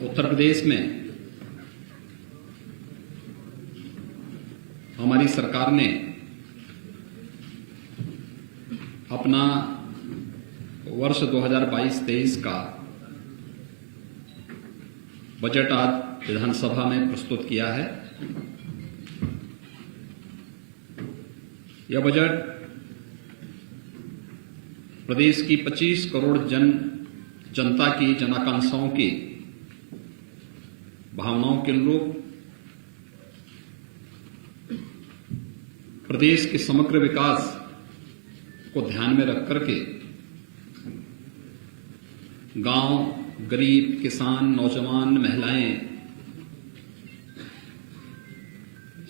उत्तर प्रदेश में हमारी सरकार ने अपना वर्ष 2022-23 का बजट आज विधानसभा में प्रस्तुत किया है। यह बजट प्रदेश की 25 करोड़ जनता की जनाकांक्षाओं की भावनाओं के अनुरूप प्रदेश के समग्र विकास को ध्यान में रख करके गांव, गरीब, किसान, नौजवान, महिलाएं,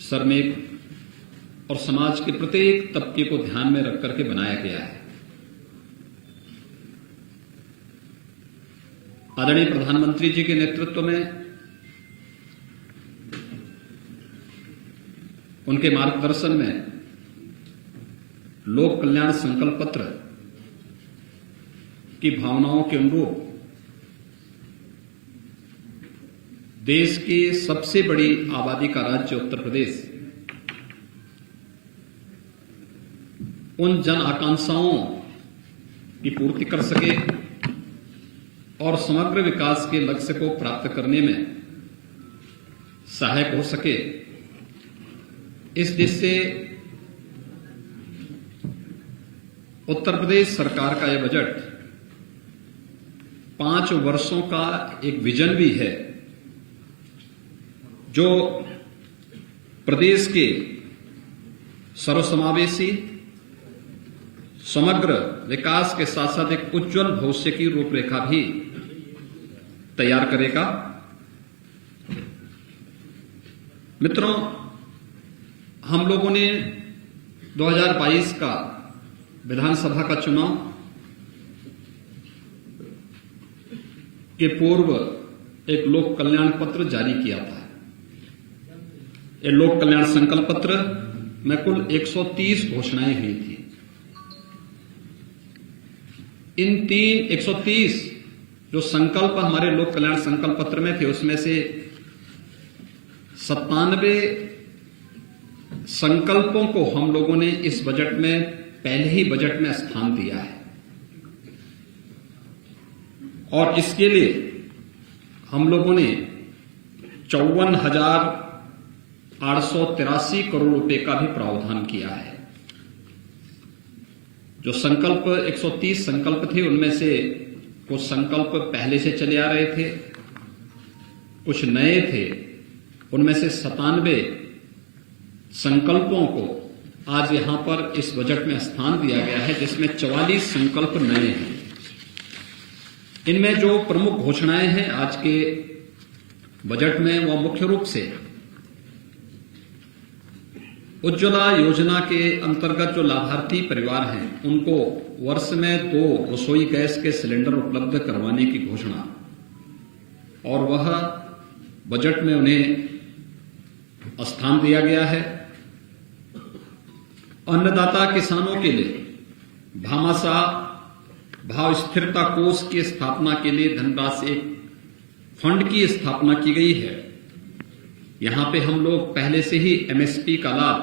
श्रमिक और समाज के प्रत्येक तबके को ध्यान में रख करके बनाया गया है। आदरणीय प्रधानमंत्री जी के नेतृत्व में, उनके मार्गदर्शन में लोक कल्याण संकल्प पत्र की भावनाओं के अनुरूप देश की सबसे बड़ी आबादी का राज्य उत्तर प्रदेश उन जन आकांक्षाओं की पूर्ति कर सके और समग्र विकास के लक्ष्य को प्राप्त करने में सहायक हो सके, इस दिशा से उत्तर प्रदेश सरकार का यह बजट 5 वर्षों का एक विजन भी है, जो प्रदेश के सर्वसमावेशी समग्र विकास के साथ साथ एक उज्जवल भविष्य की रूपरेखा भी तैयार करेगा। मित्रों, हम लोगों ने 2022 का विधानसभा का चुनाव के पूर्व एक लोक कल्याण पत्र जारी किया था। ये लोक कल्याण संकल्प पत्र में कुल 130 घोषणाएं हुई थी। इन 130 जो संकल्प हमारे लोक कल्याण संकल्प पत्र में थे, उसमें से 97 संकल्पों को हम लोगों ने इस बजट में पहले ही बजट में स्थान दिया है और इसके लिए हम लोगों ने 54,883 करोड़ रुपए का भी प्रावधान किया है। जो संकल्प 130 संकल्प थे, उनमें से कुछ संकल्प पहले से चले आ रहे थे, कुछ नए थे। उनमें से 97 संकल्पों को आज यहां पर इस बजट में स्थान दिया गया है, जिसमें 44 संकल्प नए हैं। इनमें जो प्रमुख घोषणाएं हैं आज के बजट में, वह मुख्य रूप से उज्ज्वला योजना के अंतर्गत जो लाभार्थी परिवार हैं, उनको वर्ष में 2 रसोई गैस के सिलेंडर उपलब्ध करवाने की घोषणा, और वह बजट में उन्हें स्थान दिया गया है। अन्नदाता किसानों के लिए भामाशाह भाव स्थिरता कोष की स्थापना के लिए धनराशि फंड की स्थापना की गई है। यहां पे हम लोग पहले से ही एमएसपी का लाभ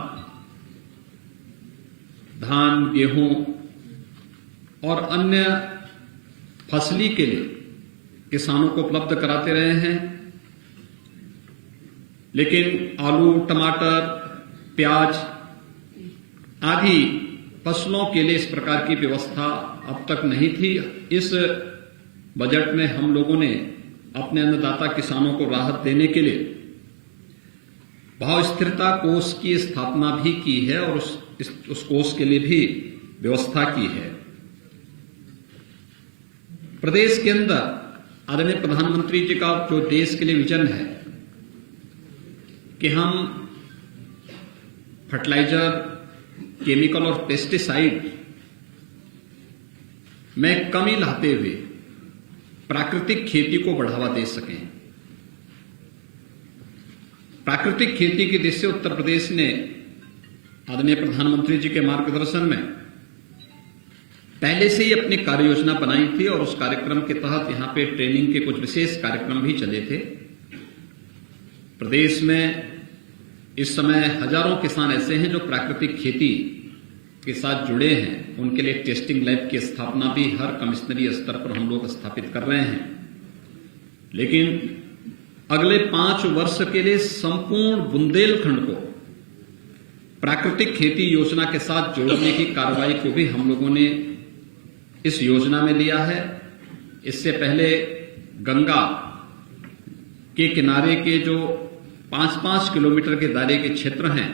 धान, गेहूं और अन्य फसली के लिए किसानों को उपलब्ध कराते रहे हैं, लेकिन आलू, टमाटर, प्याज आदि फसलों के लिए इस प्रकार की व्यवस्था अब तक नहीं थी। इस बजट में हम लोगों ने अपने अन्नदाता किसानों को राहत देने के लिए भाव स्थिरता कोष की स्थापना भी की है और उस कोष के लिए भी व्यवस्था की है। प्रदेश के अंदर आदरणीय प्रधानमंत्री जी का जो देश के लिए विजन है कि हम फर्टिलाइजर, केमिकल और पेस्टिसाइड में कमी लाते हुए प्राकृतिक खेती को बढ़ावा दे सकें। प्राकृतिक खेती की दिशा से उत्तर प्रदेश ने आदरणीय प्रधानमंत्री जी के मार्गदर्शन में पहले से ही अपनी कार्य योजना बनाई थी और उस कार्यक्रम के तहत यहां पे ट्रेनिंग के कुछ विशेष कार्यक्रम भी चले थे। प्रदेश में इस समय हजारों किसान ऐसे हैं जो प्राकृतिक खेती के साथ जुड़े हैं। उनके लिए टेस्टिंग लैब की स्थापना भी हर कमिश्नरी स्तर पर हम लोग स्थापित कर रहे हैं। लेकिन अगले 5 वर्ष के लिए संपूर्ण बुंदेलखंड को प्राकृतिक खेती योजना के साथ जोड़ने की कार्रवाई को भी हम लोगों ने इस योजना में लिया है। इससे पहले गंगा के किनारे के जो 5-5 किलोमीटर के दायरे के क्षेत्र हैं,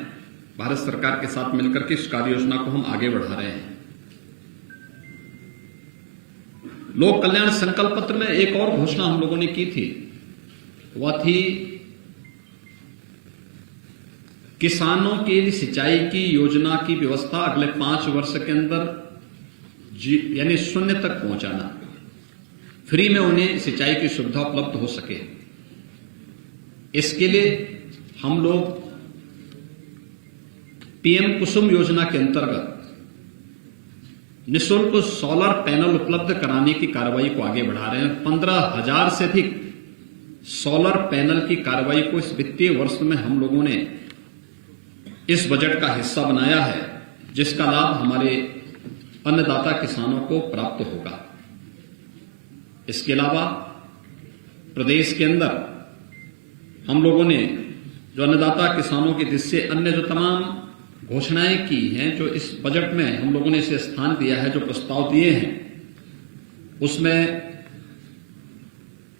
भारत सरकार के साथ मिलकर के इस कार्य योजना को हम आगे बढ़ा रहे हैं। लोक कल्याण संकल्प पत्र में एक और घोषणा हम लोगों ने की थी, वह थी किसानों के लिए सिंचाई की योजना की व्यवस्था अगले 5 वर्ष के अंदर यानी 0 तक पहुंचाना, फ्री में उन्हें सिंचाई की सुविधा उपलब्ध हो सके। इसके लिए हम लोग पीएम कुसुम योजना के अंतर्गत निःशुल्क सोलर पैनल उपलब्ध कराने की कार्रवाई को आगे बढ़ा रहे हैं। 15,000 से अधिक सोलर पैनल की कार्रवाई को इस वित्तीय वर्ष में हम लोगों ने इस बजट का हिस्सा बनाया है, जिसका लाभ हमारे अन्नदाता किसानों को प्राप्त होगा। इसके अलावा प्रदेश के अंदर हम लोगों ने जो अन्नदाता किसानों की जिससे अन्य जो तमाम घोषणाएं की हैं, जो इस बजट में हम लोगों ने इसे स्थान दिया है, जो प्रस्ताव दिए हैं, उसमें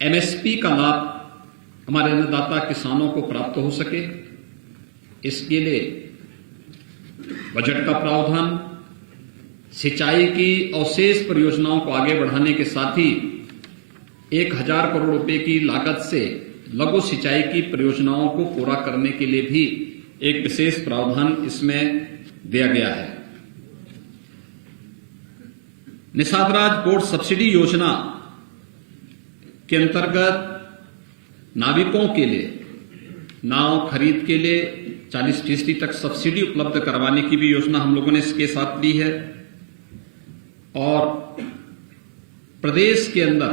एमएसपी का लाभ हमारे अन्नदाता किसानों को प्राप्त हो सके, इसके लिए बजट का प्रावधान सिंचाई की अवशेष परियोजनाओं को आगे बढ़ाने के साथ ही 1,000 करोड़ रुपए की लागत से लघु सिंचाई की परियोजनाओं को पूरा करने के लिए भी एक विशेष प्रावधान इसमें दिया गया है। निषाद राज बोर्ड सब्सिडी योजना के अंतर्गत नाविकों के लिए नाव खरीद के लिए 40% तक सब्सिडी उपलब्ध करवाने की भी योजना हम लोगों ने इसके साथ ली है। और प्रदेश के अंदर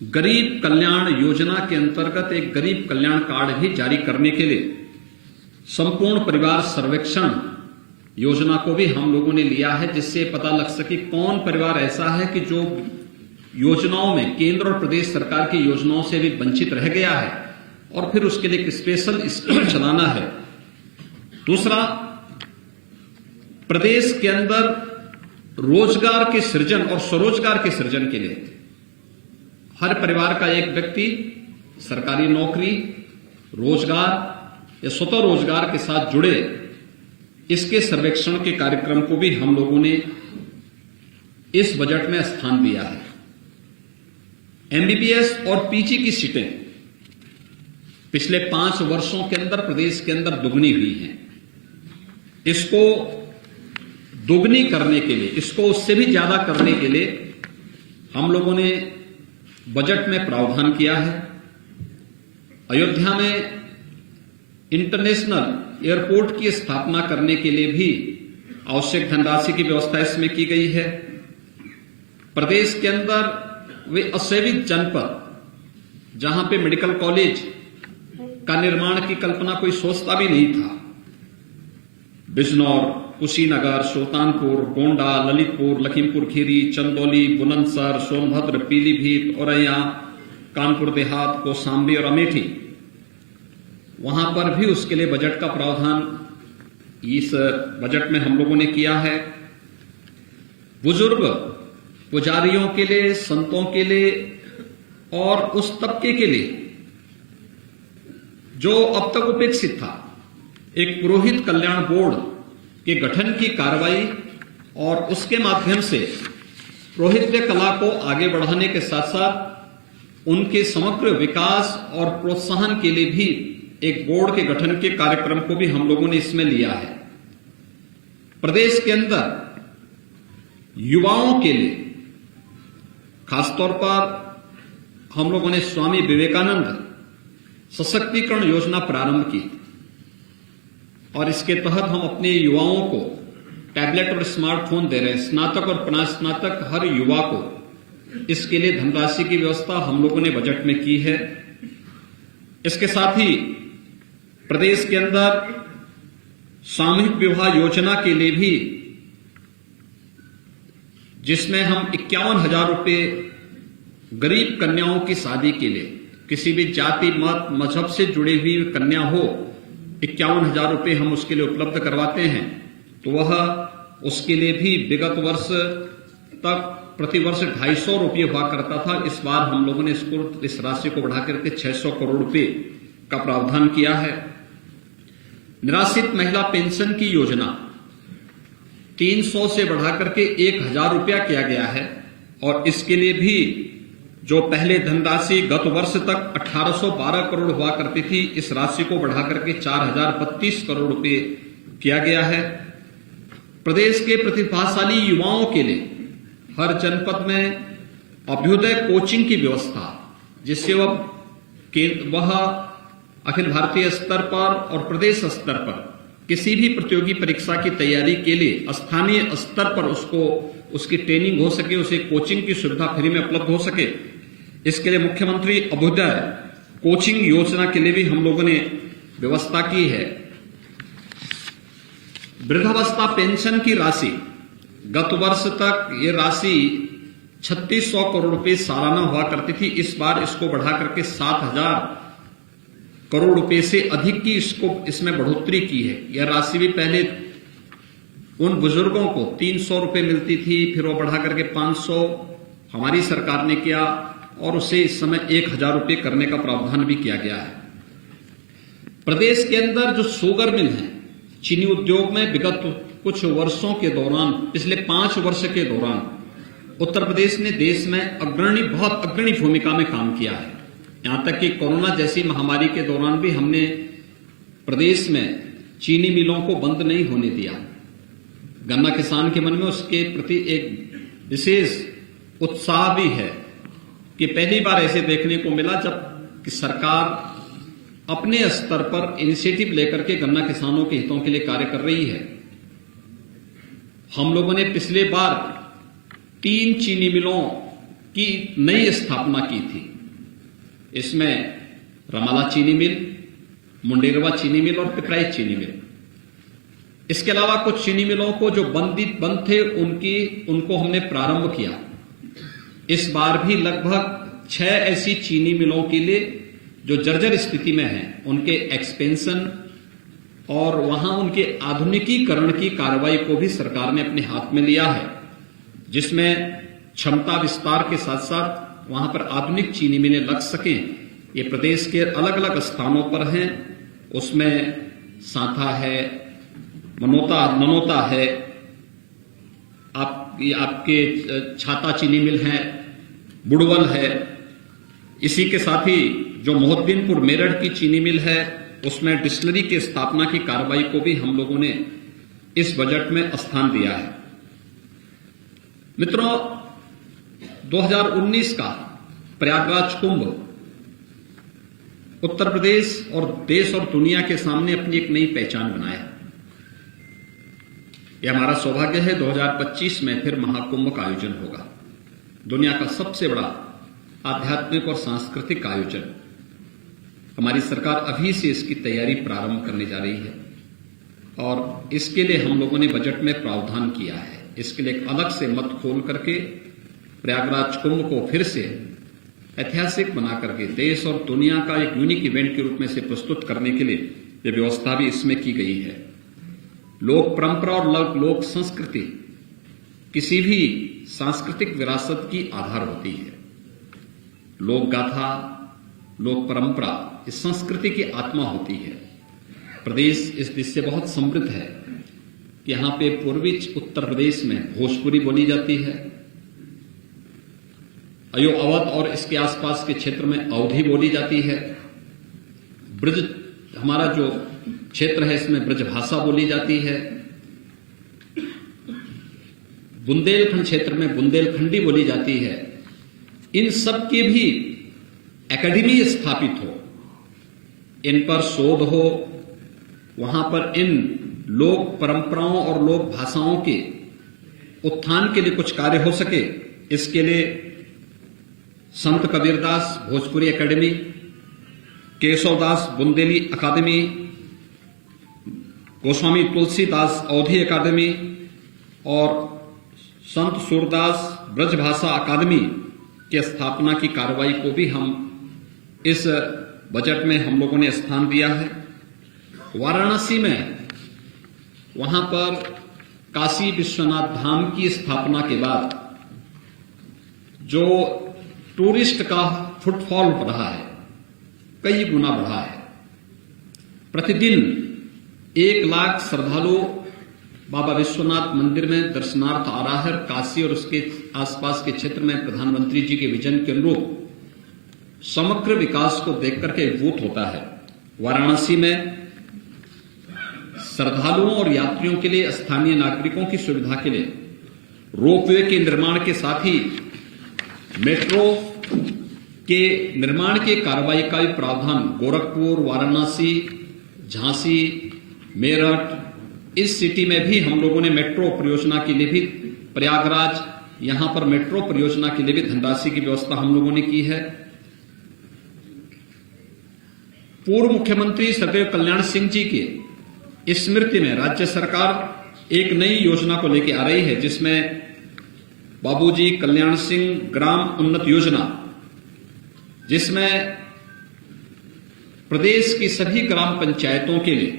गरीब कल्याण योजना के अंतर्गत एक गरीब कल्याण कार्ड भी जारी करने के लिए संपूर्ण परिवार सर्वेक्षण योजना को भी हम लोगों ने लिया है, जिससे पता लग सके कौन परिवार ऐसा है कि जो योजनाओं में केंद्र और प्रदेश सरकार की योजनाओं से भी वंचित रह गया है, और फिर उसके लिए एक स्पेशल स्कीम चलाना है। दूसरा, प्रदेश के अंदर रोजगार के सृजन और स्वरोजगार के सृजन के लिए हर परिवार का एक व्यक्ति सरकारी नौकरी, रोजगार या स्वतः रोजगार के साथ जुड़े, इसके सर्वेक्षण के कार्यक्रम को भी हम लोगों ने इस बजट में स्थान दिया है। एमबीबीएस और पीजी की सीटें पिछले 5 वर्षों के अंदर प्रदेश के अंदर दुगनी हुई हैं। इसको दुगनी करने के लिए, इसको उससे भी ज्यादा करने के लिए हम लोगों ने बजट में प्रावधान किया है। अयोध्या में इंटरनेशनल एयरपोर्ट की स्थापना करने के लिए भी आवश्यक धनराशि की व्यवस्था इसमें की गई है। प्रदेश के अंदर वे असेवित जनपद जहां पे मेडिकल कॉलेज का निर्माण की कल्पना कोई सोचता भी नहीं था, बिजनौर, कुशीनगर, सुल्तानपुर, गोंडा, ललितपुर, लखीमपुर खीरी, चंदौली, बुलंदशहर, सोनभद्र, पीलीभीत, औरैया, कानपुर देहात, कौशाम्बी और अमेठी, वहां पर भी उसके लिए बजट का प्रावधान इस बजट में हम लोगों ने किया है। बुजुर्ग पुजारियों के लिए, संतों के लिए और उस तबके के लिए जो अब तक उपेक्षित था, एक पुरोहित कल्याण बोर्ड के गठन की कार्रवाई और उसके माध्यम से पुरोहित्य कला को आगे बढ़ाने के साथ साथ उनके समग्र विकास और प्रोत्साहन के लिए भी एक बोर्ड के गठन के कार्यक्रम को भी हम लोगों ने इसमें लिया है। प्रदेश के अंदर युवाओं के लिए खासतौर पर हम लोगों ने स्वामी विवेकानंद सशक्तिकरण योजना प्रारंभ की और इसके तहत हम अपने युवाओं को टैबलेट और स्मार्टफोन दे रहे हैं। स्नातक और स्नातक हर युवा को इसके लिए धनराशि की व्यवस्था हम लोगों ने बजट में की है। इसके साथ ही प्रदेश के अंदर सामूहिक विवाह योजना के लिए भी, जिसमें हम 51,000 रुपए गरीब कन्याओं की शादी के लिए, किसी भी जाति मत मजहब से जुड़ी हुई कन्या हो, 51,000 रुपए हम उसके लिए उपलब्ध करवाते हैं। तो वह उसके लिए भी विगत वर्ष तक प्रतिवर्ष 250 रुपये हुआ करता था। इस बार हम लोगों ने इस राशि को बढ़ाकर के 600 करोड़ रुपए का प्रावधान किया है। निराश्रित महिला पेंशन की योजना 300 से बढ़ाकर के 1,000 रुपया किया गया है और इसके लिए भी जो पहले धनराशि गत वर्ष तक 1,812 करोड़ हुआ करती थी, इस राशि को बढ़ाकर के 4,032 करोड़ रुपए किया गया है। प्रदेश के प्रतिभाशाली युवाओं के लिए हर जनपद में अभ्युदय कोचिंग की व्यवस्था, जिससे वह अखिल भारतीय स्तर पर और प्रदेश स्तर पर किसी भी प्रतियोगी परीक्षा की तैयारी के लिए स्थानीय स्तर पर उसकी ट्रेनिंग हो सके, उसे कोचिंग की सुविधा फ्री में उपलब्ध हो सके। इसके लिए मुख्यमंत्री अभ्युदय कोचिंग योजना के लिए भी हम लोगों ने व्यवस्था की है। वृद्धावस्था पेंशन की राशि, गत वर्ष तक ये राशि 3,600 करोड़ रुपए सालाना हुआ करती थी। इस बार इसको बढ़ा करके 7,000 करोड़ रुपए से अधिक की इसमें बढ़ोतरी की है। यह राशि भी पहले उन बुजुर्गों को 300 रुपए मिलती थी, फिर वो बढ़ा करके 500 हमारी सरकार ने किया और उसे इस समय 1,000 रुपए करने का प्रावधान भी किया गया है। प्रदेश के अंदर जो शुगर मिल है, चीनी उद्योग में विगत कुछ वर्षों के दौरान, पिछले 5 वर्ष के दौरान उत्तर प्रदेश ने देश में बहुत अग्रणी भूमिका में काम किया है। यहां तक कि कोरोना जैसी महामारी के दौरान भी हमने प्रदेश में चीनी मिलों को बंद नहीं होने दिया। गन्ना किसान के मन में उसके प्रति एक विशेष उत्साह भी है कि पहली बार ऐसे देखने को मिला जब कि सरकार अपने स्तर पर इनिशिएटिव लेकर के गन्ना किसानों के हितों के लिए कार्य कर रही है। हम लोगों ने पिछले बार 3 चीनी मिलों की नई स्थापना की थी। इसमें रमाला चीनी मिल, मुंडेरवा चीनी मिल और पिपराइच चीनी मिल। इसके अलावा कुछ चीनी मिलों को जो बंद थे उनको हमने प्रारंभ किया। इस बार भी लगभग 6 ऐसी चीनी मिलों के लिए जो जर्जर स्थिति में हैं, उनके एक्सपेंशन और वहां उनके आधुनिकीकरण की कार्रवाई को भी सरकार ने अपने हाथ में लिया है, जिसमें क्षमता विस्तार के साथ साथ वहां पर आधुनिक चीनी मिलें लग सकें। ये प्रदेश के अलग अलग स्थानों पर हैं। उसमें सांथा है, ननौता है, आपके छाता चीनी मिल है, बुड़वल है। इसी के साथ ही जो मोहद्दीनपुर मेरठ की चीनी मिल है, उसमें डिस्टिलरी की स्थापना की कार्रवाई को भी हम लोगों ने इस बजट में स्थान दिया है। मित्रों, 2019 का प्रयागराज कुंभ उत्तर प्रदेश और देश और दुनिया के सामने अपनी एक नई पहचान बनाया। यह हमारा सौभाग्य है 2025 में फिर महाकुंभ का आयोजन होगा। दुनिया का सबसे बड़ा आध्यात्मिक और सांस्कृतिक आयोजन। हमारी सरकार अभी से इसकी तैयारी प्रारंभ करने जा रही है और इसके लिए हम लोगों ने बजट में प्रावधान किया है। इसके लिए एक अलग से मत खोल करके प्रयागराज कुंभ को फिर से ऐतिहासिक बना करके देश और दुनिया का एक यूनिक इवेंट के रूप में से प्रस्तुत करने के लिए यह व्यवस्था भी इसमें की गई है। लोक परंपरा और लोक संस्कृति किसी भी सांस्कृतिक विरासत की आधार होती है। लोक गाथा, लोक परंपरा इस संस्कृति की आत्मा होती है। प्रदेश इस दिश से बहुत समृद्ध है। यहां पे पूर्वी उत्तर प्रदेश में भोजपुरी बोली जाती है, अवध और इसके आसपास के क्षेत्र में अवधी बोली जाती है। ब्रज हमारा जो क्षेत्र है इसमें ब्रज भाषा बोली जाती है। बुंदेलखंड क्षेत्र में बुंदेलखंडी बोली जाती है। इन सब की भी एकेडमी स्थापित हो, इन पर शोध हो, वहां पर इन लोक परंपराओं और लोक भाषाओं के उत्थान के लिए कुछ कार्य हो सके, इसके लिए संत कबीरदास भोजपुरी एकेडमी, केशवदास बुंदेली अकादमी, गोस्वामी तुलसीदास अवधी अकादमी और संत सूरदास ब्रजभाषा अकादमी के स्थापना की कार्रवाई को भी हम इस बजट में हम लोगों ने स्थान दिया है। वाराणसी में वहां पर काशी विश्वनाथ धाम की स्थापना के बाद जो टूरिस्ट का फुटफॉल बढ़ा है, कई गुना बढ़ा है। प्रतिदिन 1 लाख श्रद्धालु बाबा विश्वनाथ मंदिर में दर्शनार्थ आ रहा है। काशी और उसके आसपास के क्षेत्र में प्रधानमंत्री जी के विजन के अनुरूप समग्र विकास को देख करके अभिभूत होता है। वाराणसी में श्रद्धालुओं और यात्रियों के लिए, स्थानीय नागरिकों की सुविधा के लिए रोपवे के निर्माण के साथ ही मेट्रो के निर्माण के कार्रवाई का भी प्रावधान गोरखपुर, वाराणसी, झांसी, मेरठ, इस सिटी में भी हम लोगों ने मेट्रो परियोजना के लिए भी, प्रयागराज, यहां पर मेट्रो परियोजना के लिए भी धनराशि की व्यवस्था हम लोगों ने की है। पूर्व मुख्यमंत्री सदैव कल्याण सिंह जी की स्मृति में राज्य सरकार एक नई योजना को लेकर आ रही है, जिसमें बाबूजी कल्याण सिंह ग्राम उन्नत योजना, जिसमें प्रदेश की सभी ग्राम पंचायतों के लिए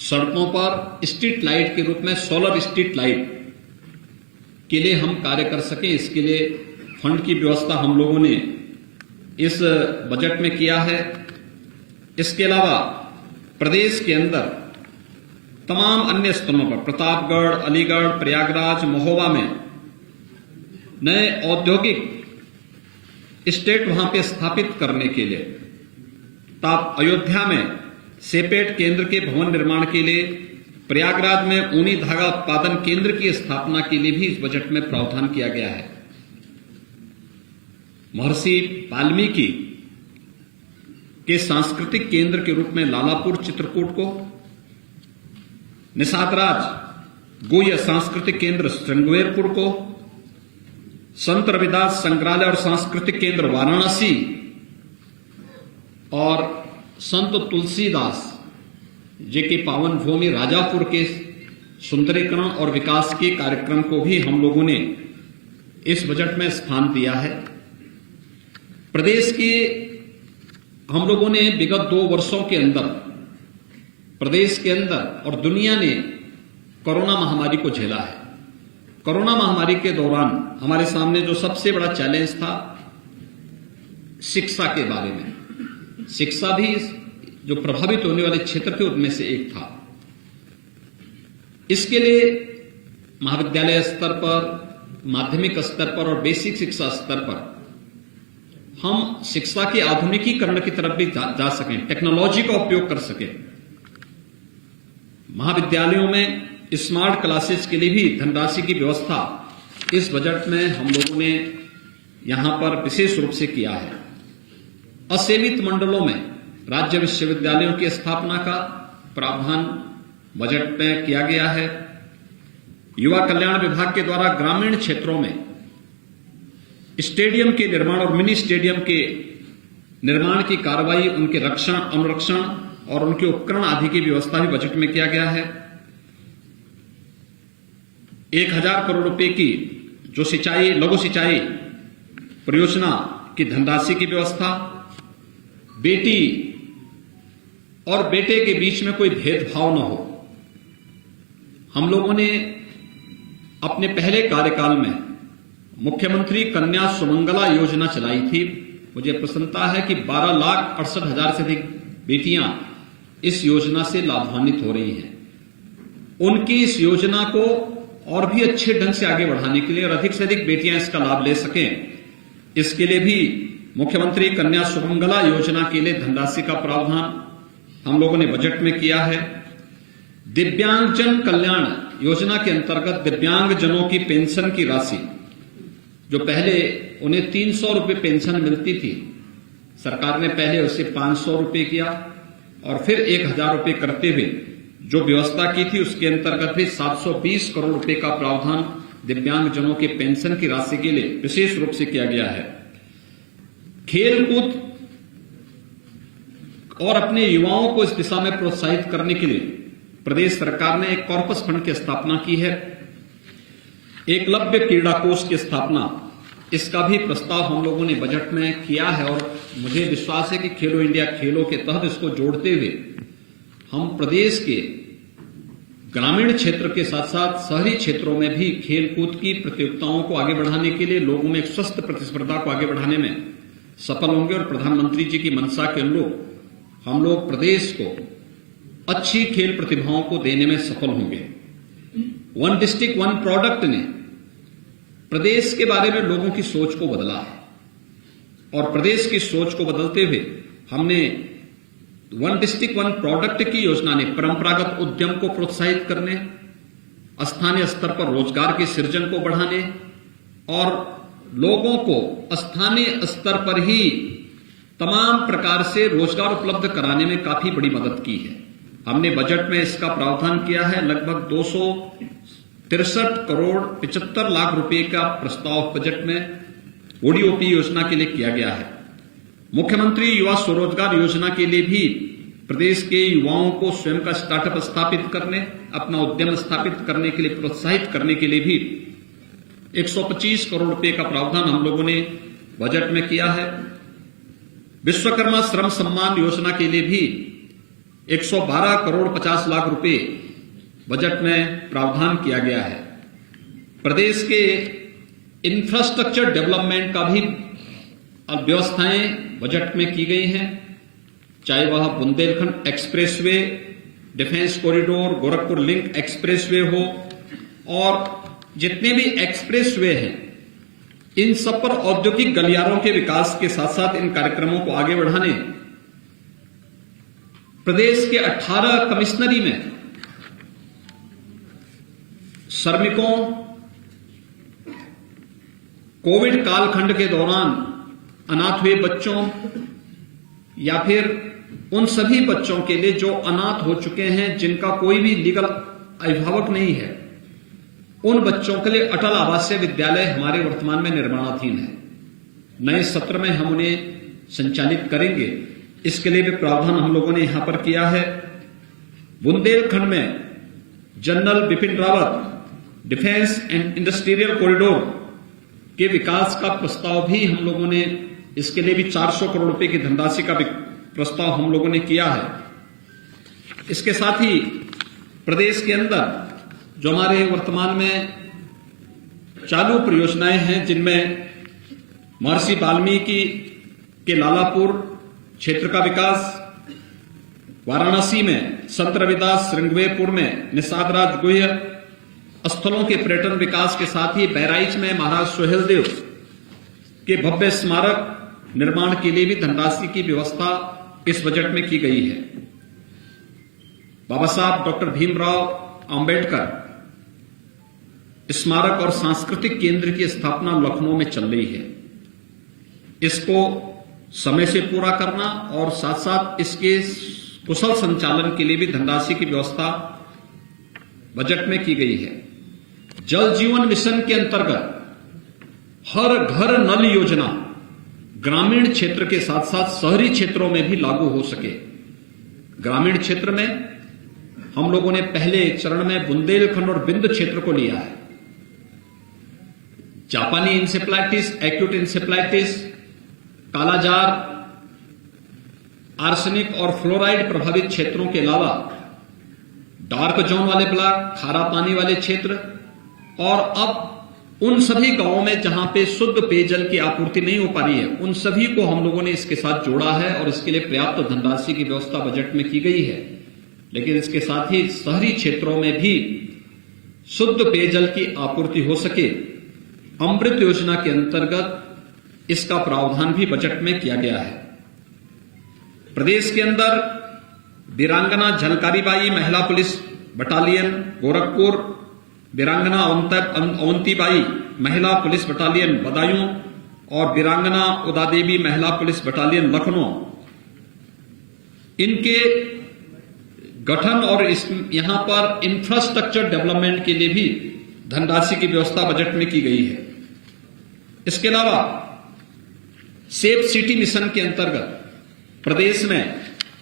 सड़कों पर स्ट्रीट लाइट के रूप में सोलर स्ट्रीट लाइट के लिए हम कार्य कर सकें, इसके लिए फंड की व्यवस्था हम लोगों ने इस बजट में किया है। इसके अलावा प्रदेश के अंदर तमाम अन्य स्थानों पर प्रतापगढ़, अलीगढ़, प्रयागराज, महोबा में नए औद्योगिक स्टेट वहां पे स्थापित करने के लिए, अयोध्या में सेपेट केंद्र के भवन निर्माण के लिए, प्रयागराज में ऊनी धागा उत्पादन केंद्र की स्थापना के लिए भी इस बजट में प्रावधान किया गया है। महर्षि वाल्मीकि के सांस्कृतिक केंद्र के रूप में लालापुर चित्रकूट को, निषादराज गोय सांस्कृतिक केंद्र श्रृंगवेरपुर को, संत रविदास संग्रहालय और सांस्कृतिक केंद्र वाराणसी और संत तुलसीदास जी की पावन भूमि राजापुर के सुंदरीकरण और विकास के कार्यक्रम को भी हम लोगों ने इस बजट में स्थान दिया है। प्रदेश के हम लोगों ने विगत 2 वर्षों के अंदर प्रदेश के अंदर और दुनिया ने कोरोना महामारी को झेला है। कोरोना महामारी के दौरान हमारे सामने जो सबसे बड़ा चैलेंज था, शिक्षा के बारे में, शिक्षा भी जो प्रभावित होने वाले क्षेत्र थे उनमें से एक था। इसके लिए महाविद्यालय स्तर पर, माध्यमिक स्तर पर और बेसिक शिक्षा स्तर पर हम शिक्षा के आधुनिकीकरण की तरफ भी जा सकें, टेक्नोलॉजी का उपयोग कर सकें। महाविद्यालयों में स्मार्ट क्लासेस के लिए भी धनराशि की व्यवस्था इस बजट में हम लोगों ने यहां पर विशेष रूप से किया है। असेवित मंडलों में राज्य विश्वविद्यालयों की स्थापना का प्रावधान बजट में किया गया है। युवा कल्याण विभाग के द्वारा ग्रामीण क्षेत्रों में स्टेडियम के निर्माण और मिनी स्टेडियम के निर्माण की कार्रवाई, उनके रक्षण, अनुरक्षण और उनके उपकरण आदि की व्यवस्था भी बजट में किया गया है। 1000 करोड़ रुपए की जो सिंचाई, लघु सिंचाई परियोजना की धनराशि की व्यवस्था, बेटी और बेटे के बीच में कोई भेदभाव न हो। हम लोगों ने अपने पहले कार्यकाल में मुख्यमंत्री कन्या सुमंगला योजना चलाई थी। मुझे प्रसन्नता है कि 12,68,000 से अधिक बेटियां इस योजना से लाभान्वित हो रही हैं। उनकी इस योजना को और भी अच्छे ढंग से आगे बढ़ाने के लिए और अधिक से अधिक बेटियां इसका लाभ ले सकें, इसके लिए भी मुख्यमंत्री कन्या सुमंगला योजना के लिए धनराशि का प्रावधान हम लोगों ने बजट में किया है। दिव्यांगजन कल्याण योजना के अंतर्गत दिव्यांगजनों की पेंशन की राशि, जो पहले उन्हें 300 रुपए पेंशन मिलती थी, सरकार ने पहले उसे 500 रुपए किया और फिर 1000 रुपए करते हुए जो व्यवस्था की थी उसके अंतर्गत भी 720 करोड़ रुपए का प्रावधान दिव्यांगजनों के पेंशन की राशि के लिए विशेष रूप से किया गया है। खेलकूद और अपने युवाओं को इस दिशा में प्रोत्साहित करने के लिए प्रदेश सरकार ने एक कॉर्पस फंड की स्थापना की है। एकलव्य क्रीड़ा कोष की स्थापना, इसका भी प्रस्ताव हम लोगों ने बजट में किया है और मुझे विश्वास है कि खेलो इंडिया खेलों के तहत इसको जोड़ते हुए हम प्रदेश के ग्रामीण क्षेत्र के साथ साथ शहरी क्षेत्रों में भी खेलकूद की प्रतियोगिताओं को आगे बढ़ाने के लिए लोगों में एक स्वस्थ प्रतिस्पर्धा को आगे बढ़ाने में सफल होंगे और प्रधानमंत्री जी की मंशा के अनुरूप हम लोग प्रदेश को अच्छी खेल प्रतिभाओं को देने में सफल होंगे। वन डिस्ट्रिक्ट वन प्रोडक्ट ने प्रदेश के बारे में लोगों की सोच को बदला है और प्रदेश की सोच को बदलते हुए हमने वन डिस्ट्रिक्ट वन प्रोडक्ट की योजना ने परंपरागत उद्यम को प्रोत्साहित करने, स्थानीय स्तर पर रोजगार के सृजन को बढ़ाने और लोगों को स्थानीय स्तर पर ही तमाम प्रकार से रोजगार उपलब्ध कराने में काफी बड़ी मदद की है। हमने बजट में इसका प्रावधान किया है। लगभग 263 करोड़ 75 लाख रुपए का प्रस्ताव बजट में ओडीओपी योजना के लिए किया गया है। मुख्यमंत्री युवा स्वरोजगार योजना के लिए भी प्रदेश के युवाओं को स्वयं का स्टार्टअप स्थापित करने, अपना उद्यम स्थापित करने के लिए प्रोत्साहित करने के लिए भी 125 करोड़ रुपए का प्रावधान हम लोगों ने बजट में किया है। विश्वकर्मा श्रम सम्मान योजना के लिए भी 112 करोड़ 50 लाख रुपए बजट में प्रावधान किया गया है। प्रदेश के इंफ्रास्ट्रक्चर डेवलपमेंट का भी व्यवस्थाएं बजट में की गई हैं, चाहे वह Bundelkhand expressway, defence corridor, Gorakhpur link expressway हो और जितने भी एक्सप्रेसवे हैं, इन सब पर औद्योगिक गलियारों के विकास के साथ साथ इन कार्यक्रमों को आगे बढ़ाने प्रदेश के 18 कमिश्नरी में श्रमिकों, कोविड कालखंड के दौरान अनाथ हुए बच्चों या फिर उन सभी बच्चों के लिए जो अनाथ हो चुके हैं, जिनका कोई भी लीगल अभिभावक नहीं है, उन बच्चों के लिए अटल आवासीय विद्यालय हमारे वर्तमान में निर्माणाधीन है। नए सत्र में हम उन्हें संचालित करेंगे, इसके लिए भी प्रावधान हम लोगों ने यहां पर किया है। बुंदेलखंड में general Bipin Rawat defence and industrial corridor के विकास का प्रस्ताव भी हम लोगों ने, इसके लिए भी 400 करोड़ रुपए की धनराशि का प्रस्ताव हम लोगों ने किया है। इसके साथ ही प्रदेश के अंदर जो हमारे वर्तमान में चालू परियोजनाएं हैं, जिनमें महर्षि वाल्मीकि के लालापुर क्षेत्र का विकास, वाराणसी में संत रविदास श्रृंगवेरपुर में निषाद राज गुह्य स्थलों के पर्यटन विकास के साथ ही बहराइच में महाराज सोहेलदेव के भव्य स्मारक निर्माण के लिए भी धनराशि की व्यवस्था इस बजट में की गई है। बाबा साहब डॉक्टर भीमराव अंबेडकर स्मारक और सांस्कृतिक केंद्र की स्थापना लखनऊ में चल रही है। इसको समय से पूरा करना और साथ साथ इसके कुशल संचालन के लिए भी धनराशि की व्यवस्था बजट में की गई है। जल जीवन मिशन के अंतर्गत हर घर नल योजना ग्रामीण क्षेत्र के साथ साथ शहरी क्षेत्रों में भी लागू हो सके। ग्रामीण क्षेत्र में हम लोगों ने पहले चरण में बुंदेलखंड और बिंद क्षेत्र को लिया है। जापानी इंसेफ्लाइटिस, एक्यूट इंसेफ्लाइटिस, कालाजार, आर्सेनिक और फ्लोराइड प्रभावित क्षेत्रों के अलावा डार्क जोन वाले ब्लॉक, खारा पानी वाले क्षेत्र और अब उन सभी गांवों में जहां पे शुद्ध पेयजल की आपूर्ति नहीं हो पा रही है, उन सभी को हम लोगों ने इसके साथ जोड़ा है और इसके लिए पर्याप्त धनराशि की व्यवस्था बजट में की गई है। लेकिन इसके साथ ही शहरी क्षेत्रों में भी शुद्ध पेयजल की आपूर्ति हो सके, अमृत योजना के अंतर्गत इसका प्रावधान भी बजट में किया गया है। प्रदेश के अंदर वीरांगना झलकारीबाई महिला पुलिस बटालियन गोरखपुर, वीरांगना अवंतीबाई महिला पुलिस बटालियन बदायूं और वीरांगना उदादेवी महिला पुलिस बटालियन लखनऊ, इनके गठन और यहां पर इंफ्रास्ट्रक्चर डेवलपमेंट के लिए भी धनराशि की व्यवस्था बजट में की गई है। इसके अलावा सेफ सिटी मिशन के अंतर्गत प्रदेश में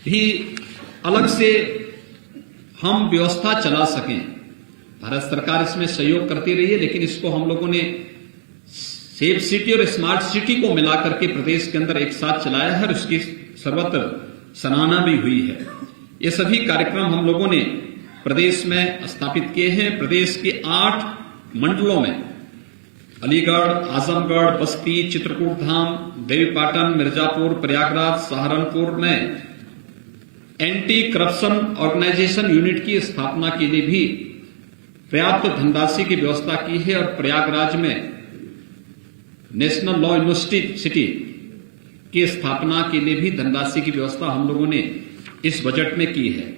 भी अलग से हम व्यवस्था चला सकें। भारत सरकार इसमें सहयोग करती रही है, लेकिन इसको हम लोगों ने सेफ सिटी और स्मार्ट सिटी को मिलाकर के प्रदेश के अंदर एक साथ चलाया है और उसकी सर्वत्र सराहना भी हुई है। ये सभी कार्यक्रम हम लोगों ने प्रदेश में स्थापित किए हैं। प्रदेश के 8 मंडलों में अलीगढ़, आजमगढ़, बस्ती, चित्रकूट धाम, देवीपाटन, मिर्जापुर, प्रयागराज, सहारनपुर में एंटी करप्शन ऑर्गेनाइजेशन यूनिट की स्थापना के लिए भी पर्याप्त धनराशि की व्यवस्था की है और प्रयागराज में नेशनल लॉ यूनिवर्सिटी की स्थापना के लिए भी धनराशि की व्यवस्था हम लोगों ने इस बजट में की है।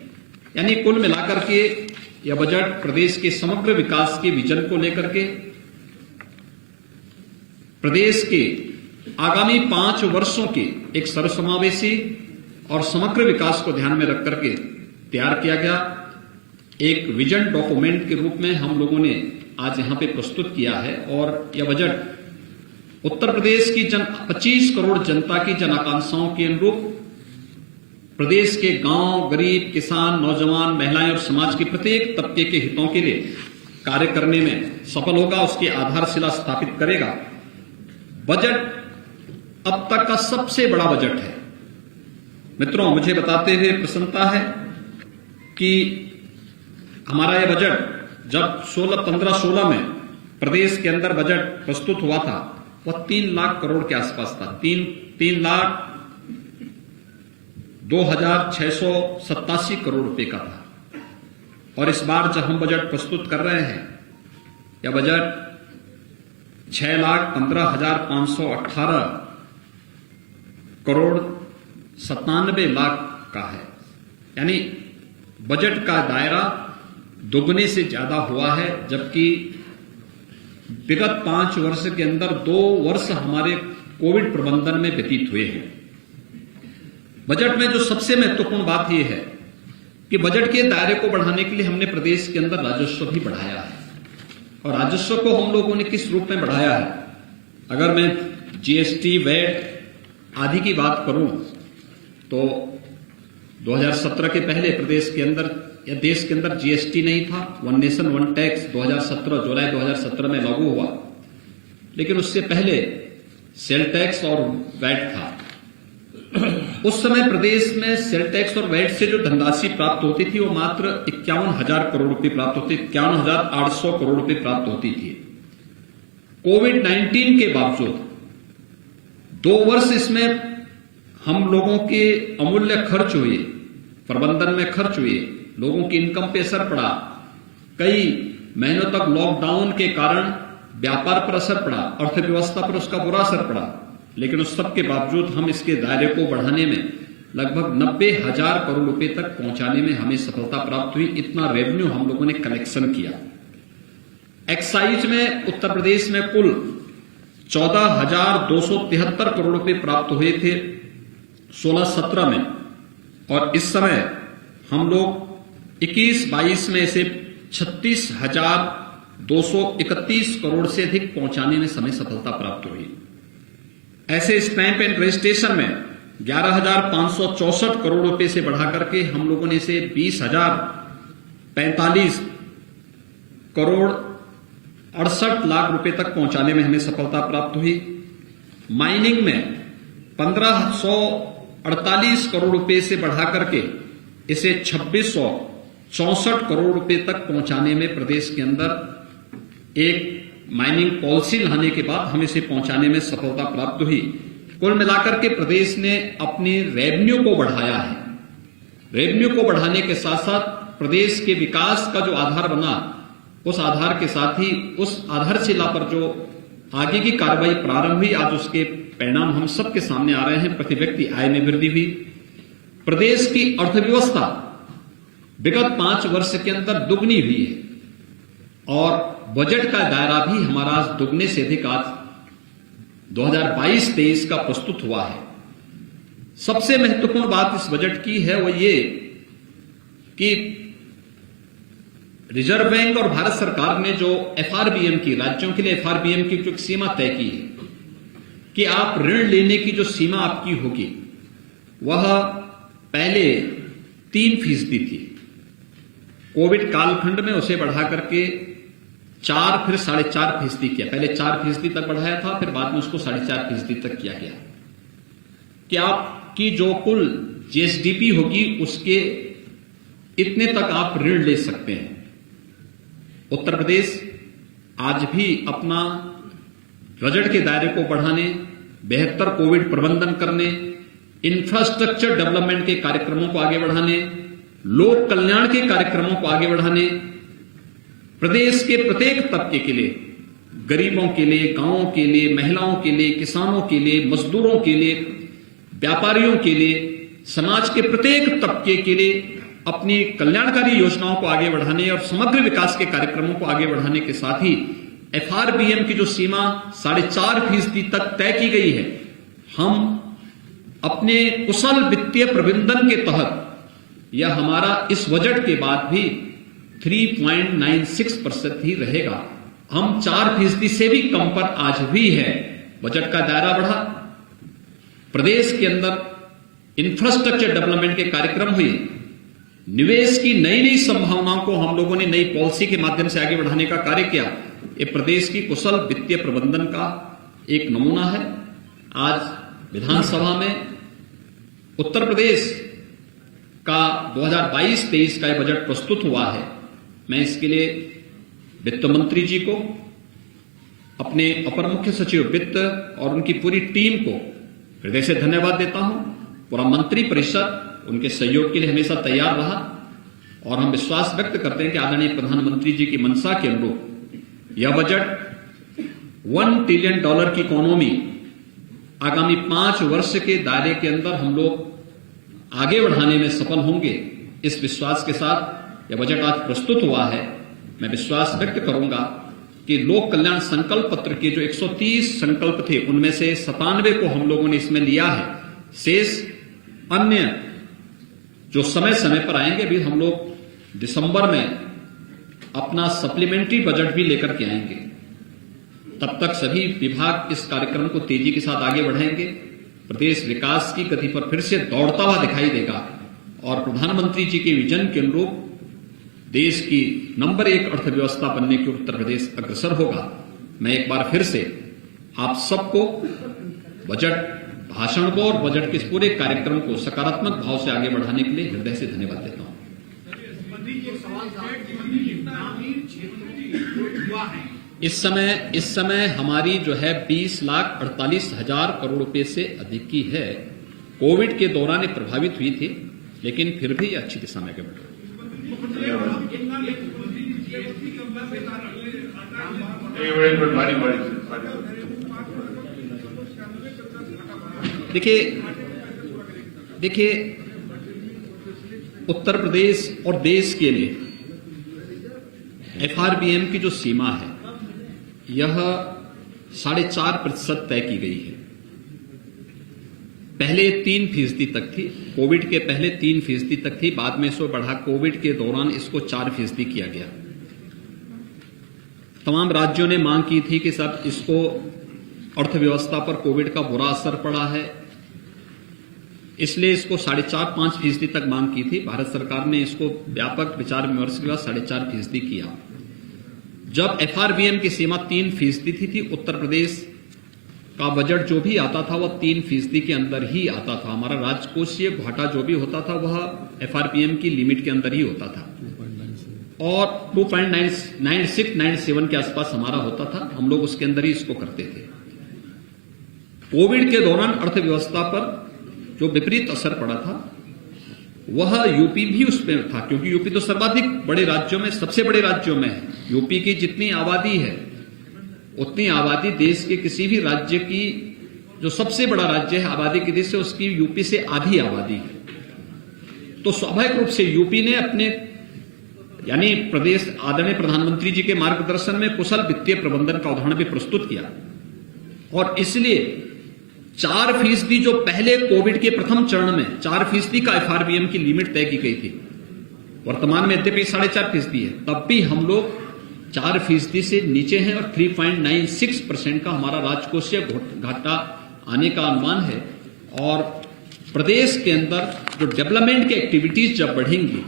यानी कुल मिलाकर के यह बजट प्रदेश के समग्र विकास के विजन को लेकर के प्रदेश के आगामी 5 वर्षों के एक सर्वसमावेशी और समग्र विकास को ध्यान में रख करके तैयार किया गया एक विजन डॉक्यूमेंट के रूप में हम लोगों ने आज यहां पे प्रस्तुत किया है। और यह बजट उत्तर प्रदेश की 25 करोड़ जनता की जन आकांक्षाओं के अनुरूप प्रदेश के गांव, गरीब, किसान, नौजवान, महिलाएं और समाज के प्रत्येक तबके के हितों के लिए कार्य करने में सफल होगा, उसकी आधारशिला स्थापित करेगा। बजट अब तक का सबसे बड़ा बजट है। मित्रों, मुझे बताते हुए प्रसन्नता है कि हमारा यह बजट जब 15-16 में प्रदेश के अंदर बजट प्रस्तुत हुआ था वह 3 लाख करोड़ के आसपास था। 3,02,687 करोड़ रुपए का था। और इस बार जब हम बजट प्रस्तुत कर रहे हैं, यह बजट 6,15,518 करोड़ 97 लाख का है। यानी बजट का दायरा दोगुने से ज्यादा हुआ है, जबकि विगत 5 वर्ष के अंदर 2 वर्ष हमारे कोविड प्रबंधन में व्यतीत हुए हैं। बजट में जो सबसे महत्वपूर्ण बात यह है कि बजट के दायरे को बढ़ाने के लिए हमने प्रदेश के अंदर राजस्व भी बढ़ाया है। और राजस्व को हम लोगों ने किस रूप में बढ़ाया है? अगर मैं जीएसटी, वैट आदि की बात करूं तो 2017 के पहले प्रदेश के अंदर या देश के अंदर जीएसटी नहीं था। वन नेशन वन टैक्स 2017 जुलाई 2017 में लागू हुआ, लेकिन उससे पहले सेल टैक्स और वैट था। उस समय प्रदेश में सेल टैक्स और वैट से जो धनराशि प्राप्त होती थी वो मात्र 51,000 करोड़ रुपए प्राप्त होती, 51,800 करोड़ रुपए प्राप्त होती थी। कोविड-19 के बावजूद 2 वर्ष इसमें हम लोगों के अमूल्य खर्च हुए, प्रबंधन में खर्च हुए, लोगों की इनकम पे असर पड़ा, कई महीनों तक लॉकडाउन के कारण व्यापार पर असर पड़ा, अर्थव्यवस्था पर उसका बुरा असर पड़ा। लेकिन उस सब के बावजूद हम इसके दायरे को बढ़ाने में लगभग 90,000 करोड़ रुपए तक पहुंचाने में हमें सफलता प्राप्त हुई। इतना रेवेन्यू हम लोगों ने कलेक्शन किया। एक्साइज में उत्तर प्रदेश में कुल 14,273 करोड़ रुपए प्राप्त हुए थे 16-17 में, और इस समय हम लोग 21-22 में इसे 36,231 करोड़ से अधिक पहुंचाने में हमें सफलता प्राप्त हुई। ऐसे स्टैंप एंड रजिस्ट्रेशन में 11,564 करोड़ रुपए से बढ़ा करके हम लोगों ने इसे 20,045 करोड़ 68 लाख रुपए तक पहुंचाने में हमें सफलता प्राप्त हुई। माइनिंग में 1,548 करोड़ रुपए से बढ़ा करके इसे 2,664 करोड़ रुपए तक पहुंचाने में प्रदेश के अंदर एक माइनिंग पॉलिसी लाने के बाद हमें इसे पहुंचाने में सफलता प्राप्त हुई। कुल मिलाकर के प्रदेश ने अपने रेवेन्यू को बढ़ाया है। रेवेन्यू को बढ़ाने के साथ साथ प्रदेश के विकास का जो आधार बना, उस आधार के साथ ही उस आधारशिला पर जो आगे की कार्रवाई प्रारंभ हुई, आज उसके परिणाम हम सबके सामने आ रहे हैं। प्रति व्यक्ति आय में वृद्धि हुई। प्रदेश की अर्थव्यवस्था विगत 5 वर्ष के अंदर दुगनी हुई है और बजट का दायरा भी हमारा दुगने से अधिक आज 2022-23 का प्रस्तुत हुआ है। सबसे महत्वपूर्ण बात इस बजट की है वो ये कि रिजर्व बैंक और भारत सरकार ने जो एफआरबीएम की, राज्यों के लिए एफआरबीएम की जो सीमा तय की है कि आप ऋण लेने की जो सीमा आपकी होगी वह पहले 3% थी। कोविड कालखंड में उसे बढ़ा करके 4 फिर 4.5% किया। पहले 4% तक बढ़ाया था, फिर बाद में उसको 4.5% तक किया गया कि आपकी जो कुल जीएसडीपी होगी उसके इतने तक आप ऋण ले सकते हैं। उत्तर प्रदेश आज भी अपना बजट के दायरे को बढ़ाने, बेहतर कोविड प्रबंधन करने, इंफ्रास्ट्रक्चर डेवलपमेंट के कार्यक्रमों को आगे बढ़ाने, लोक कल्याण के कार्यक्रमों को आगे बढ़ाने, प्रदेश के प्रत्येक तबके के लिए, गरीबों के लिए, गांवों के लिए, महिलाओं के लिए, किसानों के लिए, मजदूरों के लिए, व्यापारियों के लिए, समाज के प्रत्येक तबके के लिए अपनी कल्याणकारी योजनाओं को आगे बढ़ाने और समग्र विकास के कार्यक्रमों को आगे बढ़ाने के साथ ही एफआरबीएम की जो सीमा 4.5% तक तय की गई है, हम अपने कुशल वित्तीय प्रबंधन के तहत यह हमारा इस बजट के बाद भी 3.96% ही रहेगा। हम 4% से भी कम पर आज भी है। बजट का दायरा बढ़ा, प्रदेश के अंदर इंफ्रास्ट्रक्चर डेवलपमेंट के कार्यक्रम हुए, निवेश की नई नई संभावनाओं को हम लोगों ने नई पॉलिसी के माध्यम से आगे बढ़ाने का कार्य किया। ये प्रदेश की कुशल वित्तीय प्रबंधन का एक नमूना है। आज विधानसभा में उत्तर प्रदेश का 2022-23 का ये बजट प्रस्तुत हुआ है। मैं इसके लिए वित्त मंत्री जी को, अपने अपर मुख्य सचिव वित्त और उनकी पूरी टीम को हृदय से धन्यवाद देता हूं। पूरा मंत्री परिषद उनके सहयोग के लिए हमेशा तैयार रहा और हम विश्वास व्यक्त करते हैं कि आदरणीय प्रधानमंत्री जी की मंशा के अनुरूप यह बजट $1 ट्रिलियन की इकोनॉमी आगामी 5 वर्ष के दायरे के अंदर हम लोग आगे बढ़ाने में सफल होंगे। इस विश्वास के साथ यह बजट आज प्रस्तुत हुआ है। मैं विश्वास व्यक्त करूंगा कि लोक कल्याण संकल्प पत्र के जो 130 संकल्प थे उनमें से 97 को हम लोगों ने इसमें लिया है। शेष अन्य जो समय समय पर आएंगे, भी हम लोग दिसंबर में अपना सप्लीमेंट्री बजट भी लेकर के आएंगे। तब तक सभी विभाग इस कार्यक्रम को तेजी के साथ आगे बढ़ाएंगे। प्रदेश विकास की गति पर फिर से दौड़ता हुआ दिखाई देगा और प्रधानमंत्री जी के विजन के अनुरूप देश की नंबर 1 अर्थव्यवस्था बनने की उत्तर प्रदेश अग्रसर होगा। मैं एक बार फिर से आप सबको बजट भाषण को और बजट के इस पूरे कार्यक्रम को सकारात्मक भाव से आगे बढ़ाने के लिए हृदय से धन्यवाद देता हूं। इस समय हमारी जो है 20,48,000 करोड़ रुपए से अधिक की है। कोविड के दौरान ये प्रभावित हुई थी, लेकिन फिर भी अच्छी दिशा में आगे बढ़ रही है। देखिए उत्तर प्रदेश और देश के लिए एफआरबीएम की जो सीमा है यह 4.5% तय की गई है। पहले 3% तक थी, कोविड के पहले 3% तक थी, बाद में इसको बढ़ा कोविड के दौरान इसको 4% किया गया। तमाम राज्यों ने मांग की थी कि सब इसको अर्थव्यवस्था पर कोविड का बुरा असर पड़ा है, इसलिए इसको 4.5-5% तक मांग की थी। भारत सरकार ने इसको व्यापक विचार विमर्श के बाद 4.5% किया। जब एफआरबीएम की सीमा 3% थी, उत्तर प्रदेश का बजट जो भी आता था वह 3% के अंदर ही आता था। हमारा राजकोषीय घाटा जो भी होता था वह एफआरबीएम की लिमिट के अंदर ही होता था और 2.96-97 के आसपास हमारा होता था। हम लोग उसके अंदर ही इसको करते थे। कोविड के दौरान अर्थव्यवस्था पर जो विपरीत असर पड़ा था वह यूपी भी उसमें था, क्योंकि यूपी तो सर्वाधिक बड़े राज्यों में, सबसे बड़े राज्यों में है। यूपी की जितनी आबादी है उतनी आबादी देश के किसी भी राज्य की, जो सबसे बड़ा राज्य है आबादी की दृष्टि से, उसकी यूपी से आधी आबादी है। तो स्वाभाविक रूप से यूपी ने अपने यानी प्रदेश आदरणीय प्रधानमंत्री जी के मार्गदर्शन में कुशल वित्तीय प्रबंधन का उदाहरण भी प्रस्तुत किया और इसलिए 4% जो पहले कोविड के प्रथम चरण में 4% का एफआरबीएम की लिमिट तय की गई थी, वर्तमान में यद्यपि 4.5% है, तब भी हम लोग 4% से नीचे हैं और 3.96% का हमारा राजकोषीय घाटा आने का अनुमान है। और प्रदेश के अंदर जो डेवलपमेंट की एक्टिविटीज जब बढ़ेंगी,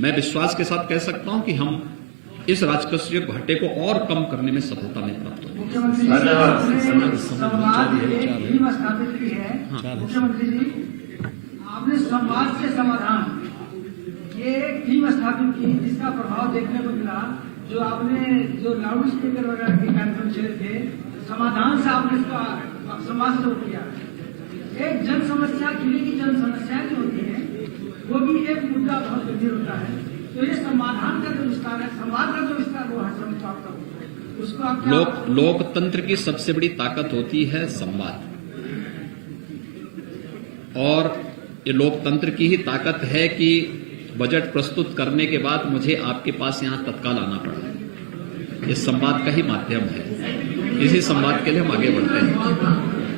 मैं विश्वास के साथ कह सकता हूं कि हम इस राजकोषीय घाटे को और कम करने में सफलता में प्राप्त होंगे। मुख्यमंत्री जी, आपने संवाद से समाधान ये टीम स्थापित की, जिसका प्रभाव देखने को मिला। जो आपने जो लाउड स्पीकर वगैरह के कार्यक्रम चले थे, समाधान से आपने इसका संवाद शुरू किया। एक जन समस्या, जिले की जन समस्याएं जो होती है, वो भी एक मुद्दा बहुत गंभीर होता है। तो ये समाधान का जो विस्तार है, संवाद का जो विस्तार, वो है उसको आप लोकतंत्र की सबसे बड़ी ताकत होती है संवाद, और ये लोकतंत्र की ही ताकत है कि बजट प्रस्तुत करने के बाद मुझे आपके पास यहां तत्काल आना पड़ा। ये संवाद का ही माध्यम है। इसी संवाद के लिए हम आगे बढ़ते हैं।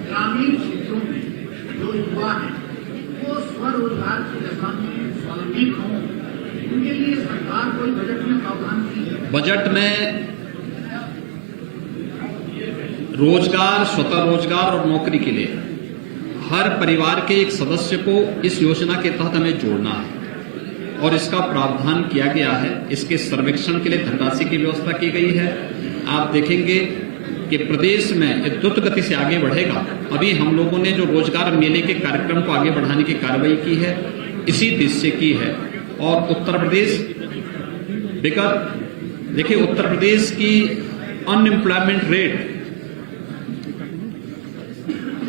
ग्रामीण क्षेत्रों में जो युवा है वो स्वरोजगार की दशा में स्वावलंबी हों, उनके लिए सरकार कोई बजट में प्रावधान की है? बजट में रोजगार, स्वतः रोजगार और नौकरी के लिए हर परिवार के एक सदस्य को इस योजना के तहत हमें जोड़ना है और इसका प्रावधान किया गया है। इसके सर्वेक्षण के लिए धनराशि की व्यवस्था की गई है। आप देखेंगे कि प्रदेश में ये द्रुत गति से आगे बढ़ेगा। अभी हम लोगों ने जो रोजगार मेले के कार्यक्रम को आगे बढ़ाने की कार्रवाई की है, इसी दिशा से की है। और उत्तर प्रदेश विगत, देखिए उत्तर प्रदेश की अनएम्प्लॉयमेंट रेट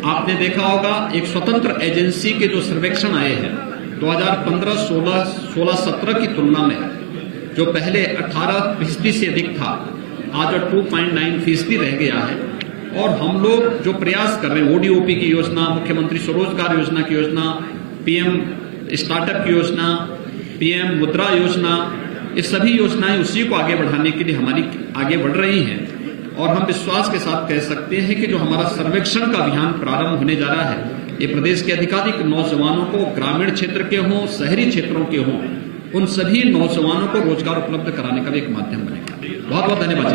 आपने देखा होगा, एक स्वतंत्र एजेंसी के जो सर्वेक्षण आए हैं 2015, 16, 17 की तुलना में, जो पहले 18% से अधिक था, आज 2.9% रह गया है। और हम लोग जो प्रयास कर रहे हैं, ओडीओपी की योजना, मुख्यमंत्री स्वरोजगार योजना की योजना, पीएम स्टार्टअप की योजना, पीएम मुद्रा योजना, ये सभी योजनाएं उसी को आगे बढ़ाने के लिए हमारी आगे बढ़ रही हैं। और हम विश्वास के साथ कह सकते हैं कि जो हमारा सर्वेक्षण का अभियान प्रारंभ होने जा रहा है, ये प्रदेश के अधिकाधिक नौजवानों को, ग्रामीण क्षेत्र के हों, शहरी क्षेत्रों के हों, उन सभी नौजवानों को रोजगार उपलब्ध कराने का भी एक माध्यम बनेगा। बहुत बहुत धन्यवाद।